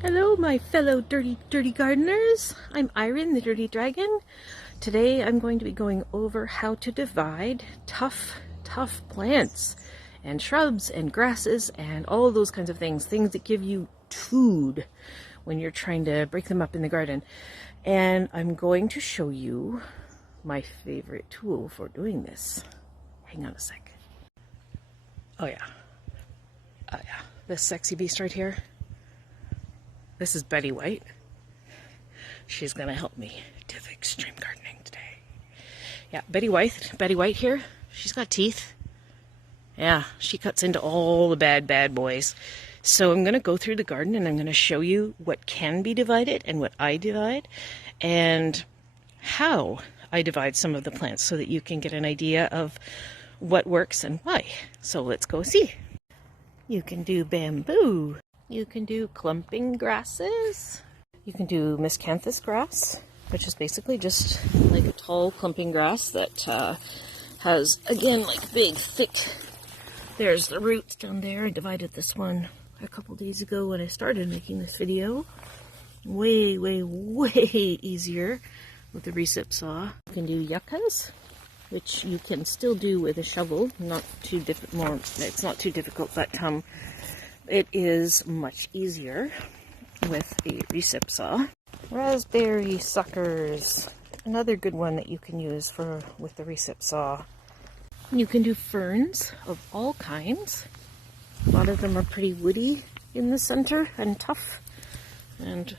Hello, my fellow dirty gardeners. I'm Iron, the Dirty Dragon. Today I'm going to be going over how to divide tough plants and shrubs and grasses and all those kinds of things that give you food when you're trying to break them up in the garden. And I'm going to show you my favorite tool for doing this. Hang on a sec. Oh yeah. This sexy beast right here. This is Betty White. She's gonna help me do the extreme gardening today. Yeah, Betty White here. She's got teeth. Yeah, she cuts into all the bad boys. So I'm gonna go through the garden and I'm gonna show you what can be divided and what I divide and how I divide some of the plants so that you can get an idea of what works and why. So let's go see. You can do bamboo. You can do clumping grasses. You can do miscanthus grass, which is basically just like a tall clumping grass that has, again, like big, thick. There's the roots down there. I divided this one a couple days ago when I started making this video. Way easier with the recip saw. You can do yuccas, which you can still do with a shovel. Not too difficult. It's not too difficult, but it is much easier with a recip saw. Raspberry suckers, another good one that you can use with the recip saw. You can do ferns of all kinds. A lot of them are pretty woody in the center and tough and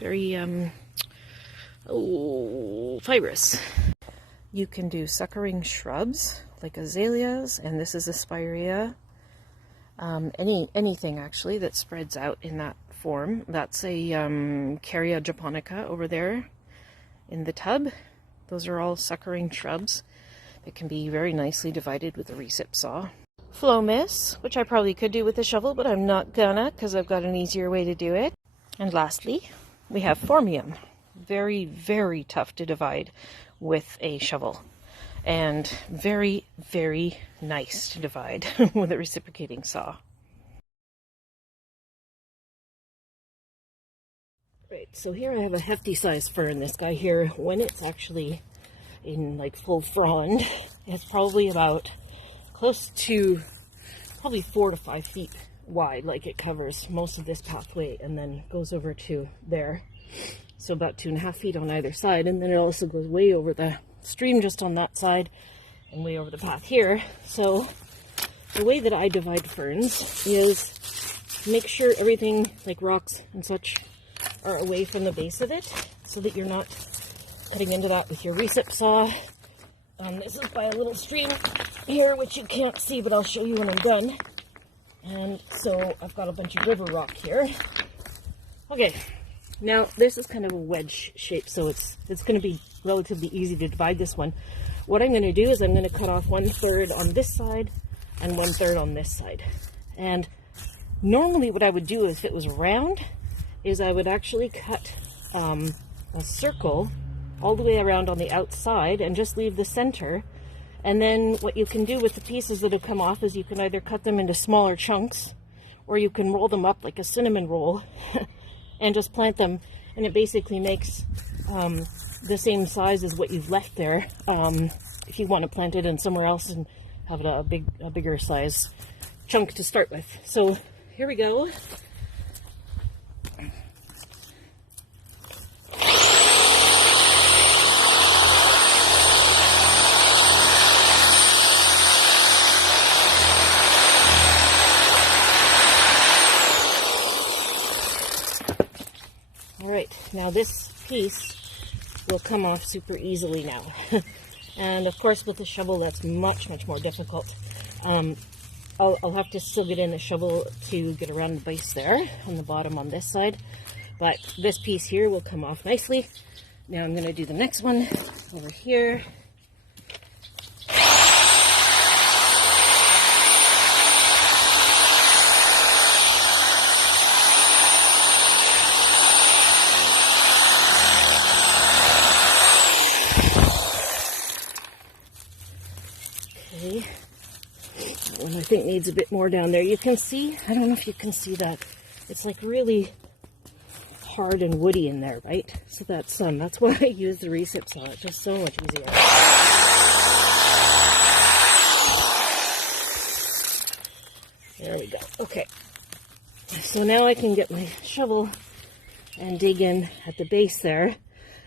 very fibrous. You can do suckering shrubs like azaleas, and this is a spirea. Anything actually that spreads out in that form. That's a Caria japonica over there in the tub. Those are all suckering shrubs that can be very nicely divided with a recip saw. Phlomis, which I probably could do with a shovel, but I'm not gonna because I've got an easier way to do it. And lastly, we have phormium. Very tough to divide with a shovel. And very nice to divide with a reciprocating saw. Right, so here I have a hefty size fern. This guy here, when it's actually in like full frond, it's probably about close to probably 4 to 5 feet wide. Like it covers most of this pathway and then goes over to there. So about 2.5 feet on either side, and then it also goes way over the stream just on that side and way over the path here. So the way that I divide ferns is make sure everything like rocks and such are away from the base of it so that you're not cutting into that with your recip saw. This is by a little stream here which you can't see, but I'll show you when I'm done. And so I've got a bunch of river rock here. Okay, now this is kind of a wedge shape, so it's going to be relatively easy to divide this one. What I'm going to do is I'm going to cut off 1/3 on this side and 1/3 on this side. And normally what I would do if it was round is I would actually cut a circle all the way around on the outside and just leave the center. And then what you can do with the pieces that have come off is you can either cut them into smaller chunks or you can roll them up like a cinnamon roll and just plant them, and it basically makes the same size as what you've left there. If you want to plant it in somewhere else and have it a bigger size chunk to start with. So here we go. Alright, now this piece will come off super easily now. And of course with the shovel that's much more difficult. I'll have to still get in the shovel to get around the base there on the bottom on this side. But this piece here will come off nicely. Now I'm going to do the next one over here. Okay, that one I think needs a bit more down there. You can see, I don't know if you can see that, it's like really hard and woody in there, right? So that's why I use the recip saw. It's just so much easier. There we go. Okay. So now I can get my shovel and dig in at the base there.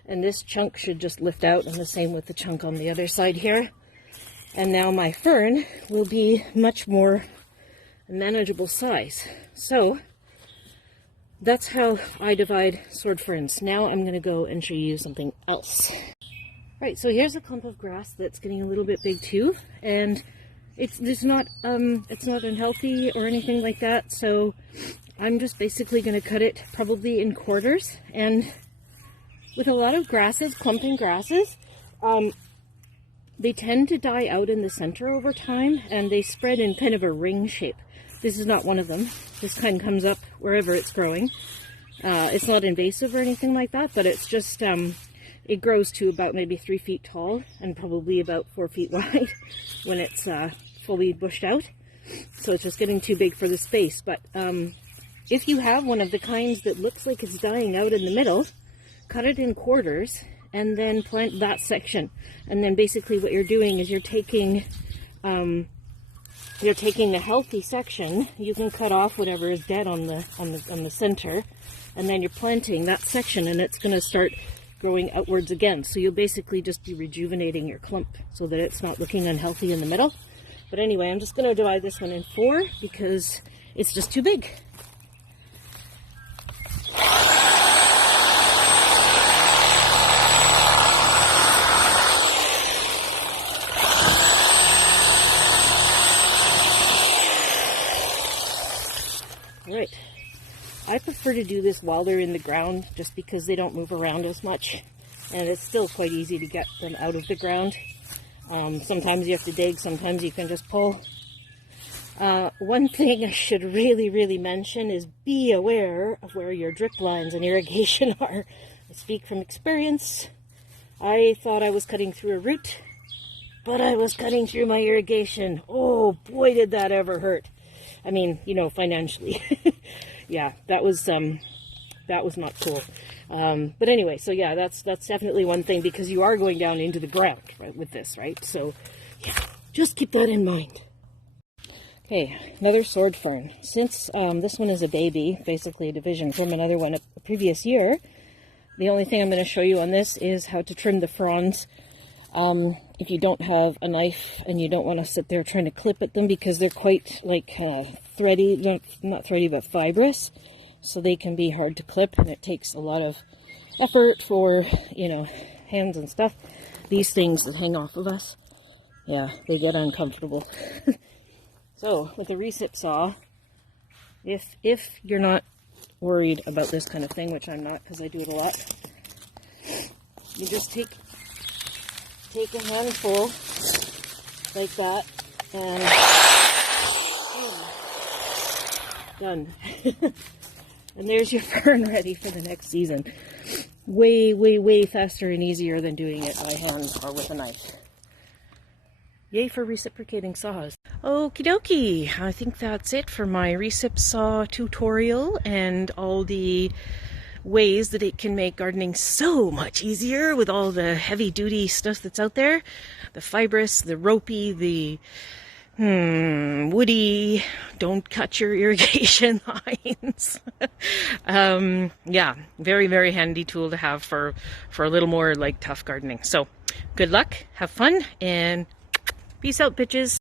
And this chunk should just lift out, and the same with the chunk on the other side here. And now my fern will be much more manageable size. So that's how I divide sword ferns. Now I'm going to go and show you something else. Right, so here's a clump of grass that's getting a little bit big too, and it's not unhealthy or anything like that. So I'm just basically going to cut it probably in quarters. And with a lot of grasses, clumping grasses, they tend to die out in the center over time, and they spread in kind of a ring shape. This is not one of them. This kind comes up wherever it's growing. It's not invasive or anything like that, but it's just, it grows to about maybe 3 feet tall and probably about 4 feet wide when it's fully bushed out. So it's just getting too big for the space. But if you have one of the kinds that looks like it's dying out in the middle, cut it in quarters and then plant that section. And then basically what you're doing is you're taking the healthy section. You can cut off whatever is dead on the center, and then you're planting that section, and it's going to start growing outwards again. So you'll basically just be rejuvenating your clump so that it's not looking unhealthy in the middle. But anyway, I'm just going to divide this one in 4 because it's just too big. Right. I prefer to do this while they're in the ground just because they don't move around as much, and it's still quite easy to get them out of the ground. Sometimes you have to dig, sometimes you can just pull. One thing I should really mention is be aware of where your drip lines and irrigation are. I speak from experience. I thought I was cutting through a root, but I was cutting through my irrigation. Oh boy, did that ever hurt. I mean, you know, financially. Yeah, that was not cool. But anyway, so yeah, that's definitely one thing, because you are going down into the ground, right, with this, right? So yeah, just keep that in mind. Okay, another sword fern. Since this one is a baby, basically a division from another one a previous year, the only thing I'm going to show you on this is how to trim the fronds. If you don't have a knife and you don't want to sit there trying to clip at them, because they're quite like thready, not thready but fibrous, so they can be hard to clip, and it takes a lot of effort for, you know, hands and stuff. These things that hang off of us, yeah, they get uncomfortable. So with a recip saw, if you're not worried about this kind of thing, which I'm not because I do it a lot, you just take a handful like that, and done. And there's your fern ready for the next season. Way faster and easier than doing it by hand or with a knife. Yay for reciprocating saws. Okie dokie, I think that's it for my recip saw tutorial and all the ways that it can make gardening so much easier with all the heavy-duty stuff that's out there. The fibrous, the ropey, the woody, don't cut your irrigation lines. Yeah, very handy tool to have for a little more like tough gardening. So good luck, have fun, and peace out, bitches.